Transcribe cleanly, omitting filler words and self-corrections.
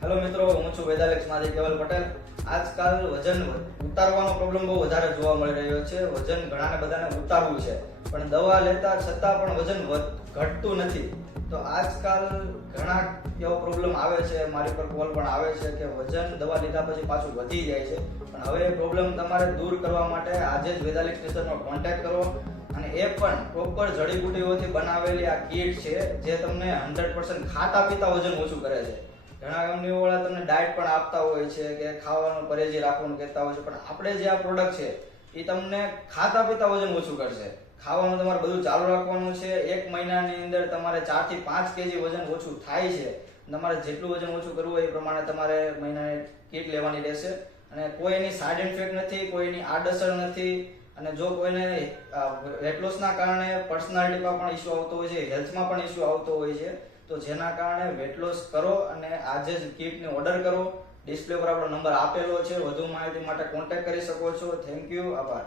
Hello મિત્રો, હું છું વેદાલેક્ષમાંથી કેવલ પટેલ. આજકાલ વજન ઉતારવાનો પ્રોબ્લેમ બહુ વધારે જોવા મળી રહ્યો છે. વજન ઘણાને બધાને ઉતારવું છે, પણ દવા લેતા છતાં પણ વજન ઘટતું નથી. તો આજકાલ ઘણા એવો પ્રોબ્લેમ આવે છે, મારી પર કોલ પણ આવે છે કે વજન દવા લીધા પછી પાછું વધી જાય છે. પણ હવે એ પ્રોબ્લેમ તમારે દૂર કરવા માટે આજે જ વેદાલિક સ્ટેશનનો કોન્ટેક્ટ કરો, અને એ પણ પ્રોપર જડીબુટીઓથી બનાવેલી આ કીટ છે જે તમને 100% ખાતા પીતા વજન ઓછું કરે છે. ઘણા કંપનીઓ વાળા તમને ડાયટ પણ આપતા હોય છે કે ખાવાનું પરેજી રાખવાનું કહેતા હોય છે, પણ આપણે જે આ પ્રોડક્ટ છે એ તમને ખાતા પીતા વજન ઓછું કરશે. ખાવાનું તમારે બધું ચાલુ રાખવાનું છે. 1 મહિનાની અંદર તમારે 4 થી 5 કેજી વજન ઓછું થાય છે. તમારે જેટલું વજન ઓછું કરવું હોય એ પ્રમાણે તમારે મહિનાની કીટ લેવાની રહેશે. અને કોઈ એની સાઇડ ઇફેક્ટ નથી, કોઈની આડઅસર નથી. અને જો કોઈને વેટ લોસના કારણે પર્સનાલિટીમાં પણ ઇસ્યુ આવતો હોય છે, હેલ્થમાં પણ ઇસ્યુ આવતો હોય છે, તો જેના કારણે વેટ લોસ કરો અને આજે જ કીટને ઓર્ડર કરો. ડિસ્પ્લે પર આપણો નંબર આપેલો છે. વધુ માહિતી માટે કોન્ટેક્ટ કરી શકો છો. થેન્ક યુ, આભાર.